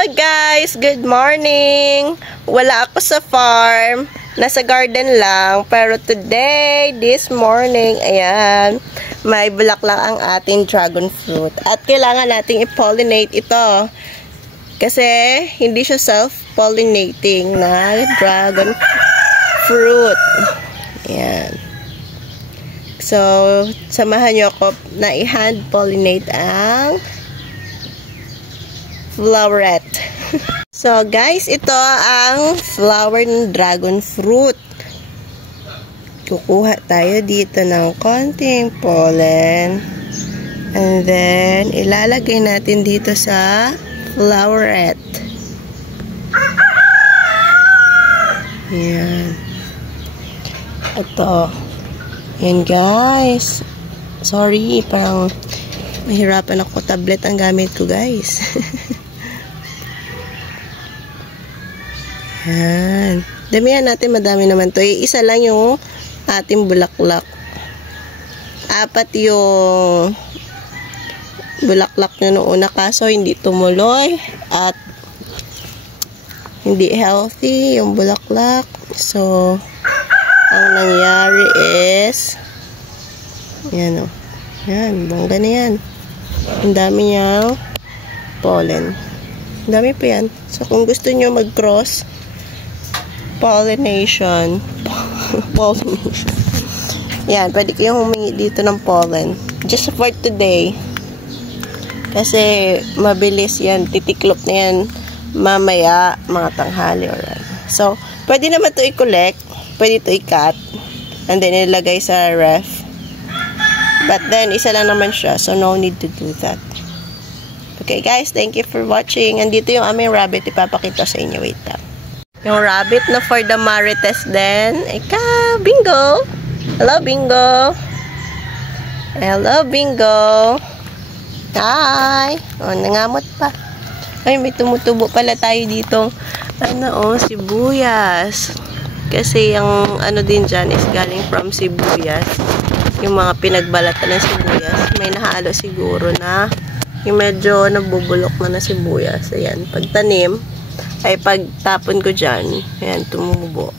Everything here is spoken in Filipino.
Guys, good morning. Wala ako sa farm. Nasa garden lang. Pero today, this morning, ayan, may bulaklak ang ating dragon fruit. At kailangan nating i-pollinate ito. Kasi hindi siya self-pollinating na dragon fruit. Ayan. So, samahan nyo ako na i-hand pollinate ang floweret. So, guys, ito ang flower ng dragon fruit. Kukuha tayo dito ng konting pollen. And then, ilalagay natin dito sa floweret. Ayan. Ito. Ayan, guys. Sorry, parang mahirapan ako. Tablet ang gamit ko, guys. Ayan. Damihan natin, madami naman to. Isa lang yung ating bulaklak. 4 yung bulaklak nyo noong una, kaso hindi tumuloy at hindi healthy yung bulaklak. So, ang nangyari is yan o. Yan, bongga na yan. Ang dami niyang pollen. Ang dami pa yan. So, kung gusto nyo mag-cross pollination. Yan, pwede kayong humingi dito ng pollen. Just for today. Kasi mabilis yan. Titiklop na yan mamaya, mga tanghali. Alright. So, pwede naman ito i-collect. Pwede ito i-cut. And then, ilagay sa ref. But then, isa lang naman siya. So, no need to do that. Okay, guys. Thank you for watching. Andito yung aming rabbit. Ipapakita sa inyo. Wait lang. Yung rabbit na for the marites din. Ika, Bingo! Hello, Bingo! Hello, Bingo! Hi! O, nangamot pa. Ay, may tumutubo pala tayo dito. Sibuyas. Kasi yung din dyan is galing from sibuyas. Yung mga pinagbalatan ng sibuyas. May nahalo siguro na yung medyo nabubulok na sibuyas. Ayan, pagtanim, ay pagtapon ko dyan, ayan, tumubo.